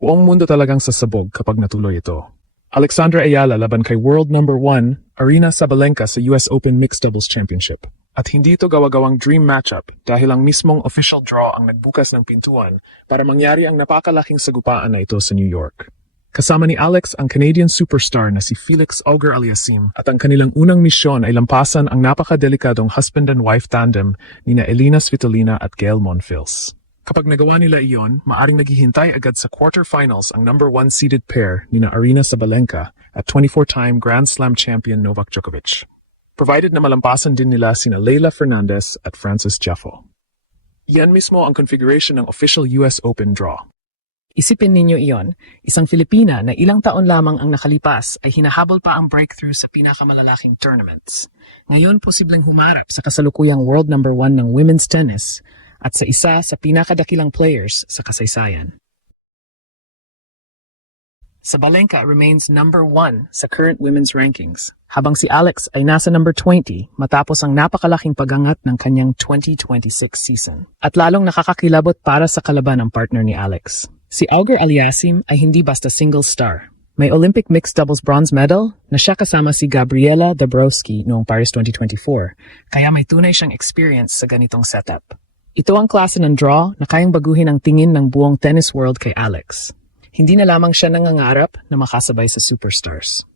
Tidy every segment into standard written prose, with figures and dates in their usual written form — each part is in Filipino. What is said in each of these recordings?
Buong mundo talagang sasabog kapag natuloy ito. Alexandra Ayala laban kay world number 1, Aryna Sabalenka sa US Open Mixed Doubles Championship. At hindi ito gawa-gawang dream matchup dahil ang mismong official draw ang nagbukas ng pintuan para mangyari ang napakalaking sagupaan na ito sa New York. Kasama ni Alex ang Canadian superstar na si Felix Auger-Aliassime at ang kanilang unang misyon ay lampasan ang napakadelikadong husband and wife tandem nina Elina Svitolina at Gael Monfils. Kapag nagawa nila iyon, maaring naghihintay agad sa quarterfinals ang number 1 seeded pair nina Aryna Sabalenka at 24-time Grand Slam champion Novak Djokovic. Provided na malampasan din nila sina Leylah Fernandez at Frances Tiafoe. Yan mismo ang configuration ng official US Open draw. Isipin ninyo iyon, isang Filipina na ilang taon lamang ang nakalipas ay hinahabol pa ang breakthrough sa pinakamalalaking tournaments. Ngayon posibleng humarap sa kasalukuyang world number 1 ng women's tennis at sa isa sa pinakadakilang players sa kasaysayan. Sabalenka remains number 1 sa current women's rankings, habang si Alex ay nasa number 20 matapos ang napakalaking pagangat ng kanyang 2026 season. At lalong nakakakilabot para sa kalaban ng partner ni Alex. Si Auger-Aliassime ay hindi basta single star. May Olympic mixed doubles bronze medal na siya kasama si Gabriela Dabrowski noong Paris 2024, kaya may tunay siyang experience sa ganitong setup. Ito ang klase ng draw na kayang baguhin ang tingin ng buong tennis world kay Alex. Hindi na lamang siya nangangarap na makasabay sa superstars.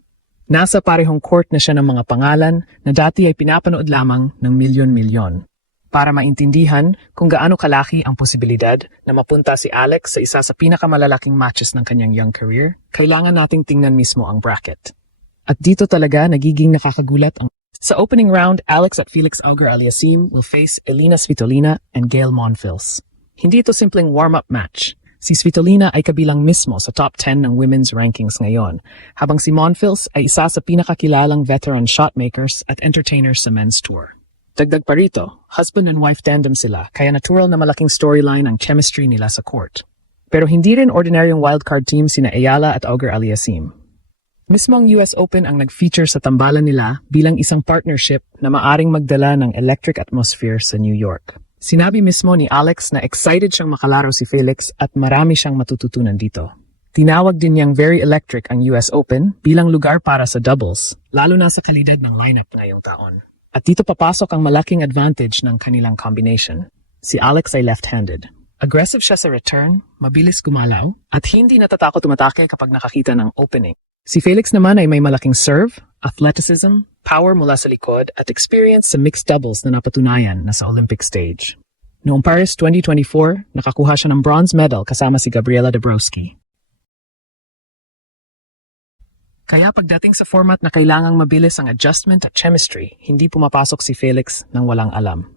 Nasa parehong court na siya ng mga pangalan na dati ay pinapanood lamang ng milyon-milyon. Para maintindihan kung gaano kalaki ang posibilidad na mapunta si Alex sa isa sa pinakamalalaking matches ng kanyang young career, kailangan nating tingnan mismo ang bracket. At dito talaga nagiging nakakagulat ang... Sa opening round, Alex at Felix Auger-Aliassime will face Elina Svitolina and Gael Monfils. Hindi ito simpleng warm-up match. Si Svitolina ay kabilang mismo sa top 10 ng women's rankings ngayon, habang si Monfils ay isa sa pinakakilalang veteran shotmakers at entertainers sa men's tour. Dagdag pa rito, husband and wife tandem sila, kaya natural na malaking storyline ang chemistry nila sa court. Pero hindi rin ordinaryong wildcard team sina Ayala at Auger-Aliassime. Mismong US Open ang nag-feature sa tambalan nila bilang isang partnership na maaring magdala ng electric atmosphere sa New York. Sinabi mismo ni Alex na excited siyang makalaro si Felix at marami siyang matututunan dito. Tinawag din niyang very electric ang US Open bilang lugar para sa doubles, lalo na sa kalidad ng lineup ngayong taon. At dito papasok ang malaking advantage ng kanilang combination. Si Alex ay left-handed. Aggressive siya sa return, mabilis gumalaw, at hindi natatakot umatake kapag nakakita ng opening. Si Felix naman ay may malaking serve, athleticism, power mula sa likod at experience sa mixed doubles na napatunayan na sa Olympic stage. Noong Paris 2024, nakakuha siya ng bronze medal kasama si Gabriela Dabrowski. Kaya pagdating sa format na kailangang mabilis ang adjustment at chemistry, hindi pumapasok si Felix nang walang alam.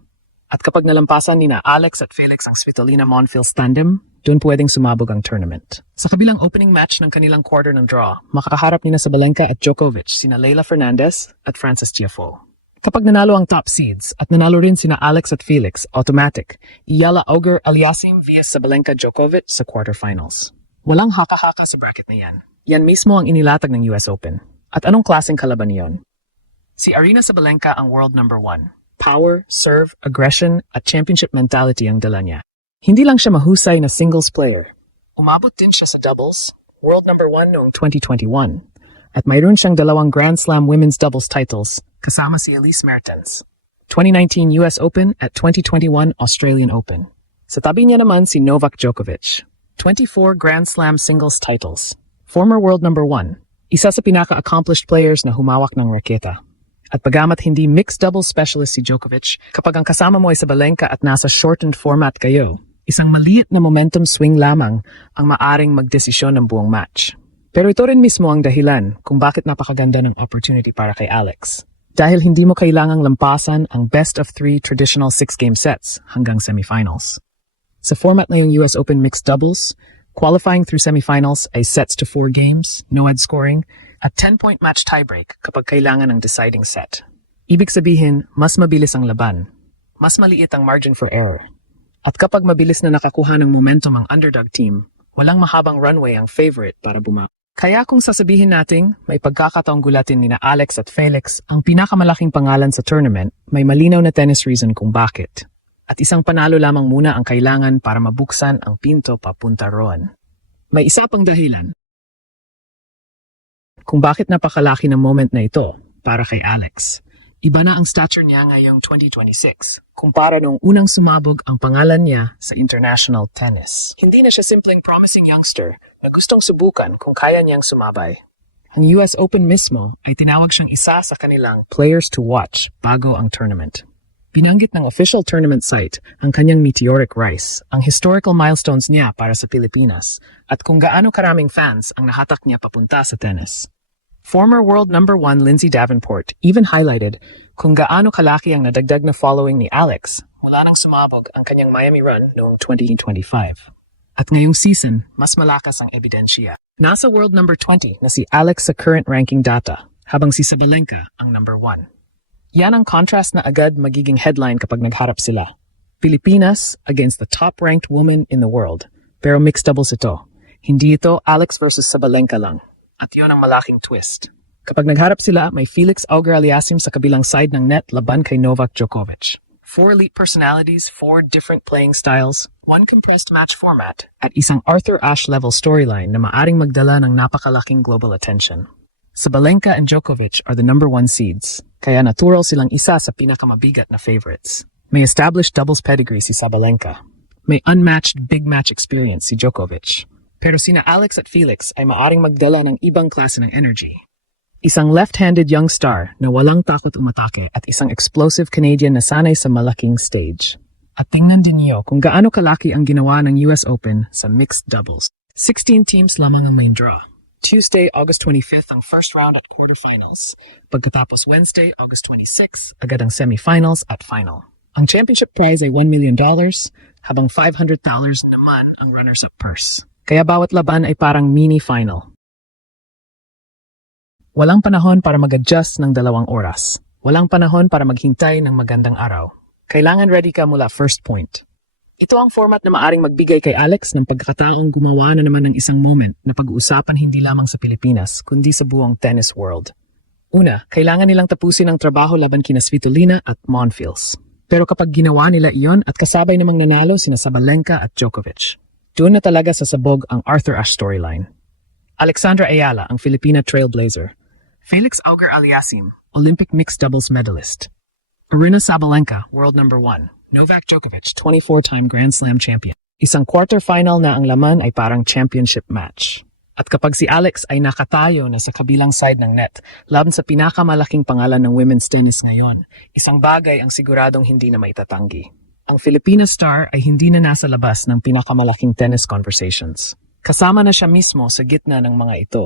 At kapag nalampasan ni na Alex at Felix ang Svitolina-Monfils tandem, doon pwedeng sumabog ang tournament. Sa kabilang opening match ng kanilang quarter ng draw, makakaharap ni na Sabalenka at Djokovic sina Leylah Fernandez at Frances Tiafoe. Kapag nanalo ang top seeds at nanalo rin sina Alex at Felix, automatic, iyala Auger-Aliassime vs Sabalenka-Djokovic sa quarterfinals. Walang haka-haka sa bracket na yan. Yan mismo ang inilatag ng US Open. At anong klaseng kalaban niyon? Si Aryna Sabalenka ang world number 1. Power, serve, aggression, at championship mentality ang dala niya. Hindi lang siya mahusay na singles player. Umabot din siya sa doubles, world number 1 noong 2021. At mayroon siyang 2 Grand Slam women's doubles titles kasama si Elise Mertens. 2019 US Open at 2021 Australian Open. Sa tabi niya naman si Novak Djokovic. 24 Grand Slam singles titles. Former world number 1. Isa sa pinaka-accomplished players na humawak ng raketa. At bagamat hindi mixed doubles specialist si Djokovic, kapag ang kasama mo ay Sabalenka at nasa shortened format kayo, isang maliit na momentum swing lamang ang maaring magdesisyon ng buong match. Pero ito rin mismo ang dahilan kung bakit napakaganda ng opportunity para kay Alex. Dahil hindi mo kailangang lampasan ang best of 3 traditional 6-game sets hanggang semifinals. Sa format na yung US Open mixed doubles, qualifying through semifinals ay sets to 4 games, no-ad scoring, at 10-point match tiebreak kapag kailangan ng deciding set. Ibig sabihin, mas mabilis ang laban. Mas maliit ang margin for error. At kapag mabilis na nakakuha ng momentum ang underdog team, walang mahabang runway ang favorite para bumawi. Kaya kung sasabihin nating may pagkakataong gulatin ni na Alex at Felix ang pinakamalaking pangalan sa tournament, may malinaw na tennis reason kung bakit. At isang panalo lamang muna ang kailangan para mabuksan ang pinto papunta roon. May isa pang dahilan kung bakit napakalaki ng moment na ito para kay Alex. Iba na ang stature niya ngayong 2026 kumpara nung unang sumabog ang pangalan niya sa international tennis. Hindi na siya simpleng promising youngster na gustong subukan kung kaya niyang sumabay. Ang US Open mismo ay tinawag siyang isa sa kanilang players to watch bago ang tournament. Binanggit ng official tournament site ang kanyang meteoric rise, ang historical milestones niya para sa Pilipinas, at kung gaano karaming fans ang nahatak niya papunta sa tennis. Former world number 1 Lindsay Davenport even highlighted kung gaano kalaki ang nadagdag na following ni Alex mula nang sumabog ang kanyang Miami run noong 2025. At ngayong season, mas malakas ang ebidensya. Nasa world number 20 na si Alex sa current ranking data, habang si Sabalenka ang number 1. Yan ang contrast na agad magiging headline kapag nagharap sila. Pilipinas against the top-ranked woman in the world. Pero mixed doubles ito. Hindi ito Alex versus Sabalenka lang. At yun ang malaking twist. Kapag nagharap sila, may Felix Auger-Aliassime sa kabilang side ng net laban kay Novak Djokovic. 4 elite personalities, 4 different playing styles, 1 compressed match format, at isang Arthur Ashe-level storyline na maaring magdala ng napakalaking global attention. Sabalenka and Djokovic are the number 1 seeds, kaya natural silang isa sa pinakamabigat na favorites. May established doubles pedigree si Sabalenka. May unmatched big match experience si Djokovic. Pero sina Alex at Felix ay maaring magdala ng ibang klase ng energy. Isang left-handed young star na walang takot umatake at isang explosive Canadian na sanay sa malaking stage. At tingnan din niyo kung gaano kalaki ang ginawa ng US Open sa mixed doubles. 16 teams lamang ang main draw. Tuesday, August 25th ang first round at quarterfinals. Pagkatapos Wednesday, August 26th, agad ang semifinals at final. Ang championship prize ay $1 million, habang $500 naman ang runners-up purse. Kaya bawat laban ay parang mini-final. Walang panahon para mag-adjust ng 2 oras. Walang panahon para maghintay ng magandang araw. Kailangan ready ka mula first point. Ito ang format na maaring magbigay kay Alex ng pagkakataong gumawa na naman ng isang moment na pag-uusapan hindi lamang sa Pilipinas, kundi sa buong tennis world. Una, kailangan nilang tapusin ang trabaho laban kina Svitolina at Monfils. Pero kapag ginawa nila iyon at kasabay namang nanalo sina Sabalenka at Djokovic, doon na talaga sasabog ang Arthur Ashe storyline. Alexandra Ayala, ang Filipina trailblazer. Felix Auger-Aliassime, Olympic mixed doubles medalist. Aryna Sabalenka, world number 1. Novak Djokovic, 24-time Grand Slam champion. Isang quarterfinal na ang laman ay parang championship match. At kapag si Alex ay nakatayo na sa kabilang side ng net, laban sa pinakamalaking pangalan ng women's tennis ngayon, isang bagay ang siguradong hindi na maitatanggi. Ang Filipina star ay hindi na nasa labas ng pinakamalaking tennis conversations. Kasama na siya mismo sa gitna ng mga ito.